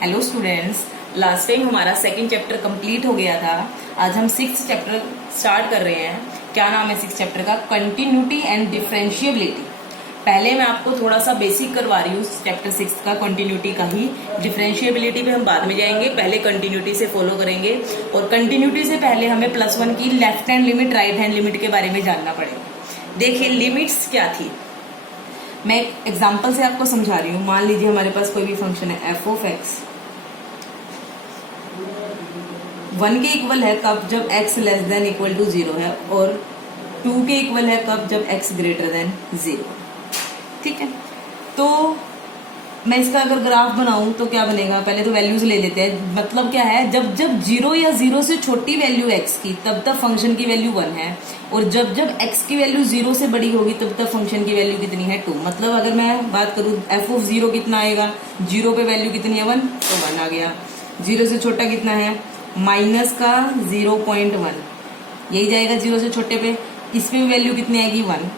Hello students, last time हमारा second chapter complete हो गया था। आज हम सिक्स्थ चैप्टर स्टार्ट कर रहे हैं। क्या नाम है सिक्स्थ चैप्टर का? Continuity and differentiability. पहले मैं आपको थोड़ा सा बेसिक करवा रही हूँ चैप्टर सिक्स का, कंटिन्यूटी का ही। डिफरेंशिएबिलिटी पे हम बाद में जाएंगे, पहले कंटिन्यूटी से फॉलो करेंगे। और कंटिन्यूटी से पहले हमें +1 की left hand limit, right hand limit के बारे में जानना पड़ेगा। देखिए लिमिट्स क्या थी, मैं एक एग्जाम्पल से आपको समझा रही हूँ। मान लीजिए हमारे पास कोई भी फंक्शन है f ऑफ x 1 के इक्वल है कब? जब x less than equal to 0 है, और 2 के इक्वल है कब? जब x ग्रेटर देन 0। ठीक है, तो मैं इसका अगर ग्राफ बनाऊं तो क्या बनेगा? पहले तो वैल्यूज ले लेते हैं। मतलब क्या है, जब जब 0 या 0 से छोटी वैल्यू x की, तब तब फंक्शन की वैल्यू 1 है, और जब जब x की वैल्यू 0 से बड़ी होगी तब तब फंक्शन की वैल्यू कितनी है? 2। मतलब अगर मैं बात करूं f ऑफ 0 कितना आएगा? 0 पे वैल्यू कितनी है? 1, तो 1 आ गया। 0 से छोटा कितना है? माइनस का 0.1, यही जाएगा 0 से छोटे पे। इसमें भी वैल्यू कितनी आएगी? 1।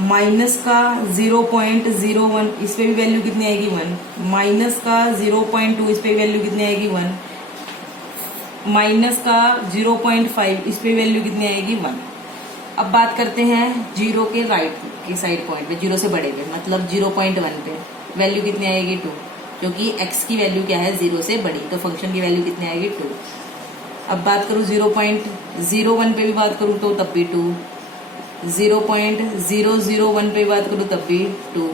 माइनस का 0.01, इस पे भी वैल्यू कितनी आएगी? 1। माइनस का 0.2, इस पे भी वैल्यू कितनी आएगी? 1। माइनस का 0.5, इस पे वैल्यू कितनी आएगी? 1। अब बात करते हैं 0 के राइट की साइड पॉइंट पे, 0 से बड़े पे, मतलब 0.1 पे वैल्यू कितनी आएगी? 2, क्योंकि x की वैल्यू क्या है? 0 से बड़ी, तो फंक्शन की वैल्यू कितनी आएगी? 2। अब बात करूँ 0.01 पे भी बात करूँ तो तब भी 2, 0.001 पे बात करूँ तब भी 2,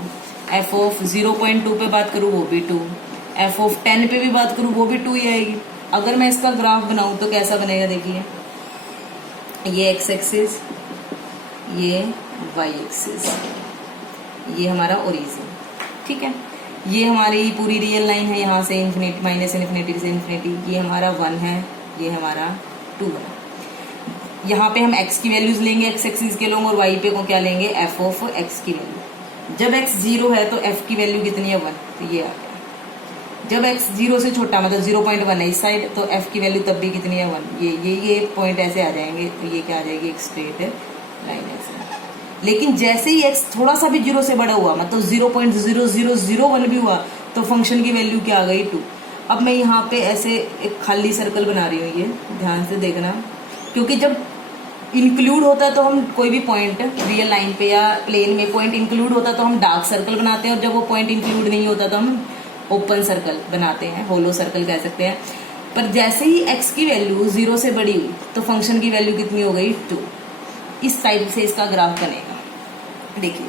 f ऑफ 0.2 पे बात करूँ वो भी 2, f ऑफ 10 पे भी बात करूँ वो भी 2 ही आएगी। अगर मैं इसका ग्राफ बनाऊं तो कैसा बनेगा? देखिए, ये x एक्सिस, ये y एक्सिस, ये हमारा ओरिजिन। ठीक है, ये हमारी पूरी रियल लाइन है, यहाँ से इन्फिनिटी, माइनस इन्फिनिटी से इन्फिनिटी। ये हमारा 1 है, ये हमारा 2 है। यहाँ पे हम x की वैल्यूज लेंगे, x एक्सिस के लोग, और y पे को क्या लेंगे? f ऑफ x की वैल्यू। जब x 0 है तो f की वैल्यू कितनी है? 1, तो ये आ गया। जब x 0 से छोटा, मतलब 0.1 है इस साइड, तो f की वैल्यू तब भी कितनी है? 1। ये पॉइंट ऐसे आ जाएंगे, तो ये क्या आ जाएगी? एक स्ट्रेट लाइन ऐसे। लेकिन जैसे ही x थोड़ा सा भी 0 से बड़ा हुआ, मतलब 0.0001 भी हुआ, तो फंक्शन की वैल्यू क्या आ गई? 2। अब मैं यहाँ पे ऐसे एक खाली सर्कल बना रही हूँ, ये ध्यान से देखना, क्योंकि जब इंक्लूड होता है तो हम कोई भी पॉइंट रियल लाइन पे या प्लेन में पॉइंट इंक्लूड होता है तो हम डार्क सर्कल बनाते हैं, और जब वो पॉइंट इंक्लूड नहीं होता तो हम ओपन सर्कल बनाते हैं, होलो सर्कल कह सकते हैं। पर जैसे ही x की वैल्यू 0 से बड़ी हुई तो फंक्शन की वैल्यू कितनी हो गई? 2। इस टाइप से इसका ग्राफ बनेगा। देखिए,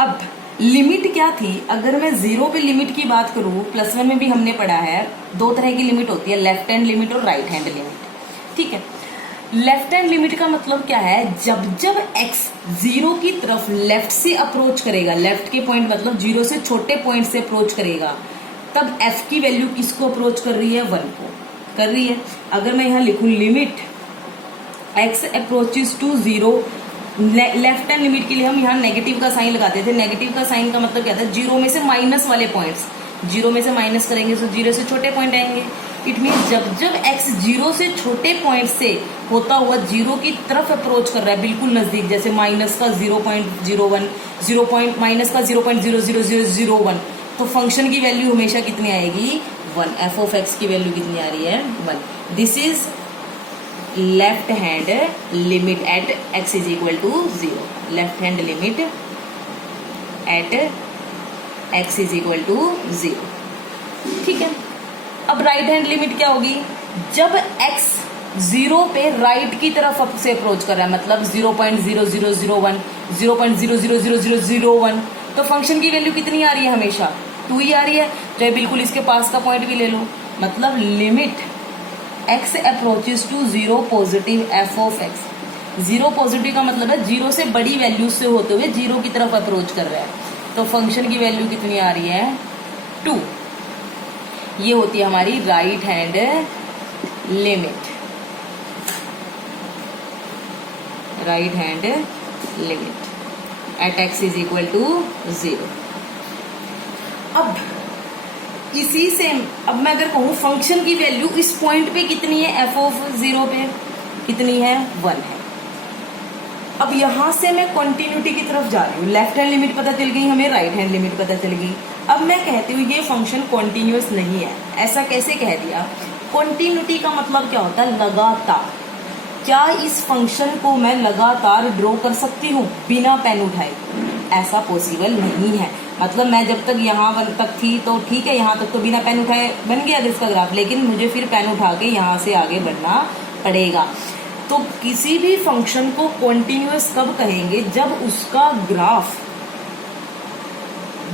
अब लिमिट क्या थी? अगर मैं 0 पे लिमिट की बात करूँ, +1 में भी हमने पढ़ा है, 2 तरह की लिमिट होती है, लेफ्ट हैंड लिमिट और राइट हैंड लिमिट। ठीक है, लेफ्ट हैंड लिमिट का मतलब क्या है? जब जब x 0 की तरफ लेफ्ट से अप्रोच करेगा, लेफ्ट के पॉइंट मतलब 0 से छोटे पॉइंट से अप्रोच करेगा, तब f की वैल्यू किसको अप्रोच कर रही है? 1 को कर रही है। अगर मैं यहाँ लिखूं limit x approaches to 0, left hand limit के लिए हम यहाँ नेगेटिव का साइन लगाते थे। नेगेटिव का साइन का मतलब क्या था? 0 में से माइनस वाले पॉइंट्स, 0 में से माइनस करेंगे तो 0 से छोटे पॉइंट आएंगे। इट मीन जब जब x 0 से छोटे पॉइंट से होता हुआ 0 की तरफ अप्रोच कर रहा है, बिल्कुल नजदीक, जैसे माइनस का 0.01, माइनस का 0.00001, तो फंक्शन की वैल्यू हमेशा कितनी आएगी? 1। f ऑफ x की वैल्यू कितनी आ रही है? 1। This is left hand limit at x is equal to 0। Left hand limit at x is equal to 0। ठीक है, अब राइट हैंड लिमिट क्या होगी? जब x 0 पे राइट की तरफ से अप्रोच कर रहा है, मतलब 0.0001, 0.000001, तो फंक्शन की वैल्यू कितनी आ रही है? हमेशा 2 ही आ रही है। चाहे बिल्कुल इसके पास का पॉइंट भी ले लो, मतलब limit x approaches to 0 positive f of x। 0 positive का मतलब है 0 से बड़ी वैल्यू से होते हुए 0 की तरफ अप्रोच कर रहा है, तो फंक्शन की वैल्यू कितनी आ रही है? 2। ये होती है हमारी right hand limit. Right hand limit at x is equal to 0। अब इसी से अब मैं अगर कहूँ फंक्शन की वैल्यू इस पॉइंट पे कितनी है? f ऑफ 0 पे कितनी है? 1 है। अब यहां से मैं कंटिन्यूटी की तरफ जा रही हूँ। लेफ्ट हैंड लिमिट पता चल गई हमें, राइट हैंड लिमिट पता चल गई। अब मैं कहती हूँ ये फंक्शन कॉन्टिन्यूअस नहीं है। ऐसा कैसे कह दिया? कॉन्टिन्यूटी का मतलब क्या होता है? लगातार। क्या इस फंक्शन को मैं लगातार ड्रॉ कर सकती हूँ बिना पेन उठाए? ऐसा पॉसिबल नहीं है। मतलब मैं जब तक यहाँ तक थी तो ठीक है, यहाँ तक तो बिना पेन उठाए बन गया इसका ग्राफ, लेकिन मुझे फिर पेन उठा के यहाँ से आगे बढ़ना पड़ेगा। तो किसी भी फंक्शन को कॉन्टिन्यूअस कब कहेंगे? जब उसका ग्राफ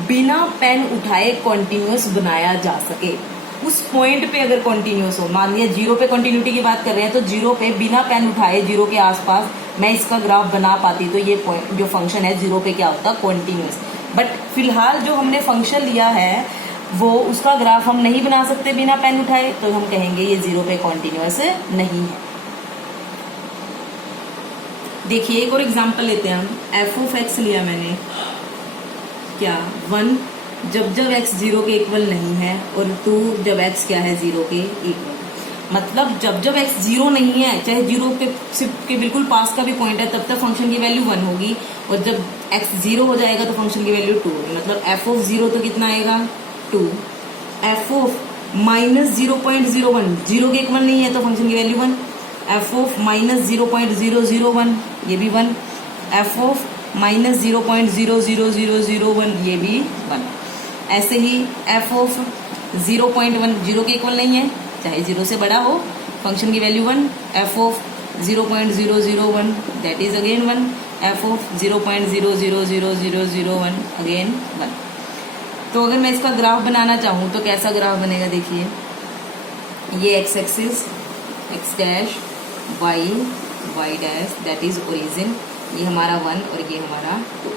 बिना पेन उठाए कॉन्टिन्यूअस बनाया जा सके। उस पॉइंट पे अगर कॉन्टिन्यूअस हो, मान लिया जीरो पे कॉन्टिन्यूटी की बात कर रहे हैं, तो जीरो पे बिना पेन उठाए जीरो के आसपास मैं इसका ग्राफ बना पाती, तो ये पॉइंट जो फंक्शन है जीरो पे क्या होता? कॉन्टिन्यूअस। बट फिलहाल जो हमने फंक्शन लिया है वो उसका ग्राफ हम नहीं बना सकते बिना पेन उठाए, तो हम कहेंगे ये जीरो पे कॉन्टिन्यूअस नहीं है। देखिए एक और एग्जांपल लेते हैं हम। एफ ऑफ एक्स लिया मैंने, क्या 1 जब जब x 0 के इक्वल नहीं है, और 2 जब x क्या है 0 के इक्वल। मतलब जब जब x 0 नहीं है, चाहे 0 के बिल्कुल पास का भी पॉइंट है, तब तक फंक्शन की वैल्यू 1 होगी, और जब x 0 हो जाएगा तो फंक्शन की वैल्यू 2 होगी। मतलब f ऑफ 0 तो कितना आएगा? 2। f ऑफ माइनस 0.01 0 के इक्वल नहीं है तो फंक्शन की वैल्यू 1। f ऑफ माइनस 0.001 ये भी 1। f ऑफ माइनस 0.00001 ये भी 1। ऐसे ही f ऑफ 0.1 0 के इक्वल नहीं है, चाहे 0 से बड़ा हो, फंक्शन की value 1। f of 0.001 that is again 1। f of 0.00001 again 1। तो अगर मैं इसका ग्राफ बनाना चाहूँ तो कैसा ग्राफ बनेगा? देखिए ये x axis x dash y dash that is origin, ये हमारा 1 और ये हमारा 2।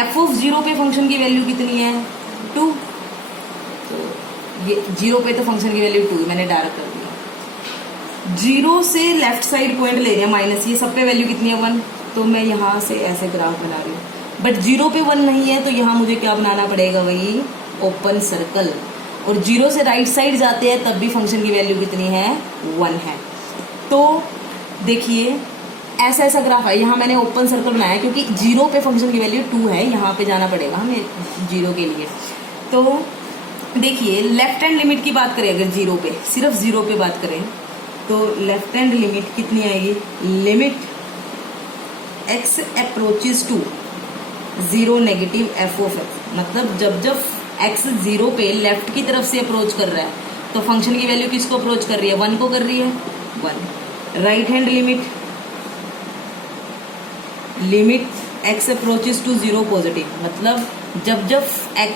f ऑफ 0 पे फंक्शन की वैल्यू कितनी है? 2। तो ये 0 पे तो फंक्शन की वैल्यू 2 मैंने डायरेक्ट कर दिया। 0 से लेफ्ट साइड पॉइंट ले रहे हैं माइनस, ये सब पे वैल्यू कितनी है? 1। तो मैं यहाँ से ऐसे ग्राफ बना रही हूँ, बट 0 पे 1 नहीं है, तो यहाँ मुझे क्या बनाना पड़ेगा? वही ओपन सर्कल। और 0 से राइट साइड जाते हैं तब भी फंक्शन की वैल्यू कितनी है? 1 है। तो देखिए ऐसा ऐसा ग्राफ है। यहाँ मैंने ओपन सर्कल बनाया क्योंकि 0 पे फंक्शन की वैल्यू 2 है, यहाँ पे जाना पड़ेगा हमें 0 के लिए। तो देखिए लेफ्ट हैंड लिमिट की बात करें, अगर 0 पे सिर्फ 0 पे बात करें तो लेफ्ट हैंड लिमिट कितनी आएगी? Limit x approaches to 0 negative f of x। मतलब जब जब x 0 पे लेफ्ट की तरफ से अप्रोच कर रहा है तो फंक्शन की वैल्यू किसको अप्रोच कर रही है? 1 को कर रही है, 1। Right hand limit x approaches to 0 positive. मतलब जब जब x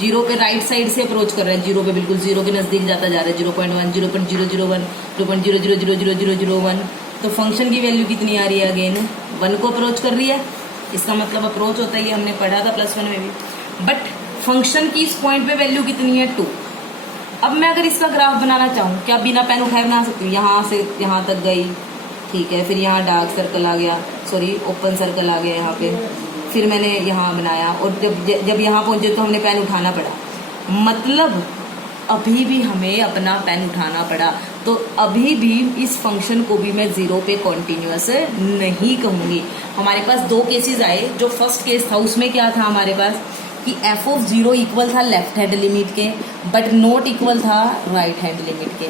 0 पे राइट साइड से अप्रोच कर रहा है, 0 पे बिल्कुल 0 के नजदीक जाता जा रहा है, 0.1 0.001 0.0000001, तो फंक्शन की वैल्यू कितनी आ रही है? अगेन 1 को अप्रोच कर रही है। इसका मतलब अप्रोच होता है, ये हमने पढ़ा था +1 में भी। बट फंक्शन की इस पॉइंट पे वैल्यू कितनी है? 2। अब मैं अगर इसका ग्राफ बनाना चाहूँ, क्या बिना पेन उठाए बना सकती हूँ? यहाँ से यहाँ तक गई, ठीक है, फिर यहाँ डार्क सर्कल आ गया, सॉरी ओपन सर्कल आ गया यहाँ पे, फिर मैंने यहाँ बनाया, और जब यहाँ पहुँचे तो हमने पेन उठाना पड़ा। मतलब अभी भी हमें अपना पेन उठाना पड़ा। तो अभी भी इस फंक्शन को भी मैं 0 पे कॉन्टिन्यूअस नहीं कहूँगी। हमारे पास 2 केसेस आए। जो फर्स्ट केस था उसमें क्या था हमारे पास कि f ऑफ 0 इक्वल था लेफ्ट हैंड लिमिट के, बट नॉट इक्वल था राइट हैंड लिमिट के।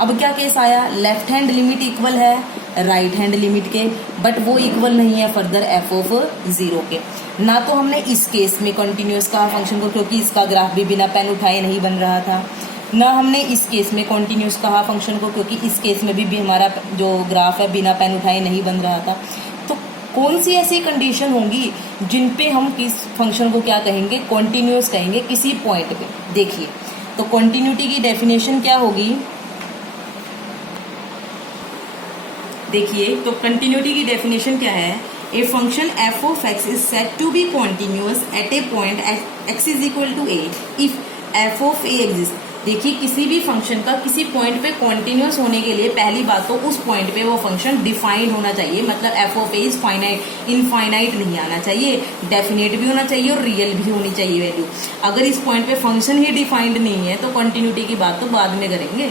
अब क्या केस आया? लेफ्ट हैंड लिमिट इक्वल है राइट हैंड लिमिट के, बट वो इक्वल नहीं है फर्दर f ऑफ 0 के। ना तो हमने इस केस में कॉन्टिन्यूअस कहा फंक्शन को, क्योंकि इसका ग्राफ भी बिना पेन उठाए नहीं बन रहा था। ना हमने इस केस में कॉन्टिन्यूअस कहा फंक्शन को, क्योंकि इस केस में भी हमारा जो ग्राफ है बिना पेन उठाए नहीं बन रहा था। तो कौन सी ऐसी कंडीशन होंगी जिन पे हम किस फंक्शन को क्या कहेंगे? कॉन्टिन्यूअस कहेंगे किसी पॉइंट पे। देखिए तो कॉन्टिन्यूटी की डेफिनेशन क्या होगी? देखिए तो कंटिन्यूटी की डेफिनेशन क्या है? A function f of x is said to be continuous at a point x is equal to a if f of a exist. देखिए किसी भी फंक्शन का किसी पॉइंट पे कॉन्टिन्यूअस होने के लिए पहली बात तो उस पॉइंट पे वो फंक्शन डिफाइंड होना चाहिए। मतलब f of a is finite, infinite नहीं आना चाहिए, डेफिनेट भी होना चाहिए और रियल भी होनी चाहिए वैल्यू। अगर इस पॉइंट पे फंक्शन ही डिफाइंड नहीं है तो कॉन्टिन्यूटी की बात तो बाद में करेंगे।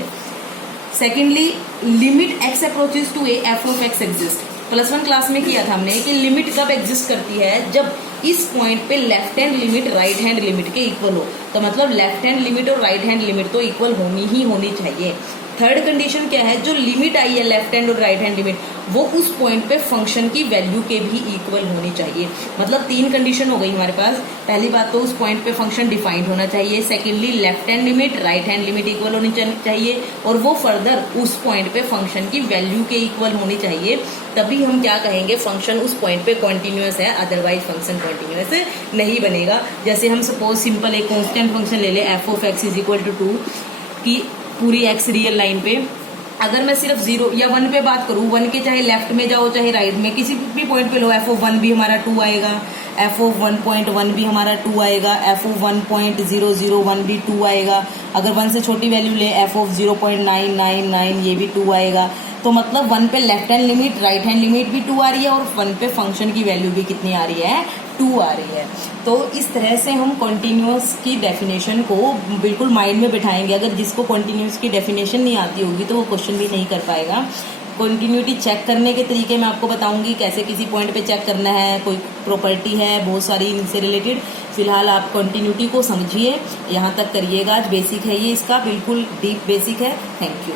Secondly limit x approaches to a f of x exist. +1 class में किया था हमने कि लिमिट कब एग्जिस्ट करती है, जब इस पॉइंट पे left hand limit right hand limit के इक्वल हो। तो मतलब लेफ्ट हैंड लिमिट और राइट हैंड लिमिट तो इक्वल होनी चाहिए। थर्ड कंडीशन क्या है, जो लिमिट आई है लेफ्ट हैंड और राइट हैंड लिमिट, वो उस पॉइंट पे फंक्शन की वैल्यू के भी इक्वल होनी चाहिए। मतलब 3 कंडीशन हो गई हमारे पास। पहली बात तो उस पॉइंट पे फंक्शन डिफाइंड होना चाहिए, secondly left hand limit right hand limit equal होनी चाहिए, और वो फर्दर उस पॉइंट पे फंक्शन की वैल्यू के इक्वल होनी चाहिए। तभी हम क्या कहेंगे, फंक्शन उस पॉइंट पे कॉन्टिन्यूअस है, अदरवाइज फंक्शन कॉन्टिन्यूअस नहीं बनेगा। जैसे हम सपोज सिंपल एक कॉन्स्टेंट फंक्शन ले ले f(x) = 2 की पूरी x रियल लाइन पे, अगर मैं सिर्फ 0 या 1 पे बात करूं, 1 के चाहे लेफ्ट में जाओ चाहे राइट में, किसी भी पॉइंट पे लो, f(1) भी हमारा 2 आएगा, f(1.1) भी हमारा 2 आएगा, f(1.001) भी 2 आएगा। अगर 1 से छोटी वैल्यू ले, f(0.999) ये भी 2 आएगा। तो मतलब 1 पे left hand limit right hand limit भी 2 आ रही है, और 1 पे फंक्शन की वैल्यू भी कितनी आ रही है, 2 आ रही है। तो इस तरह से हम कॉन्टिन्यूअस की डेफिनेशन को बिल्कुल माइंड में बिठाएंगे। अगर जिसको कॉन्टिन्यूअस की डेफिनेशन नहीं आती होगी तो वो क्वेश्चन भी नहीं कर पाएगा। कॉन्टिन्यूटी चेक करने के तरीके मैं आपको बताऊंगी, कैसे किसी पॉइंट पे चेक करना है, कोई प्रॉपर्टी है, बहुत सारी इनसे रिलेटेड। फिलहाल आप कॉन्टिन्यूटी को समझिए, यहाँ तक करिएगा। आज बेसिक है ये, इसका बिल्कुल डीप बेसिक है। Thank you.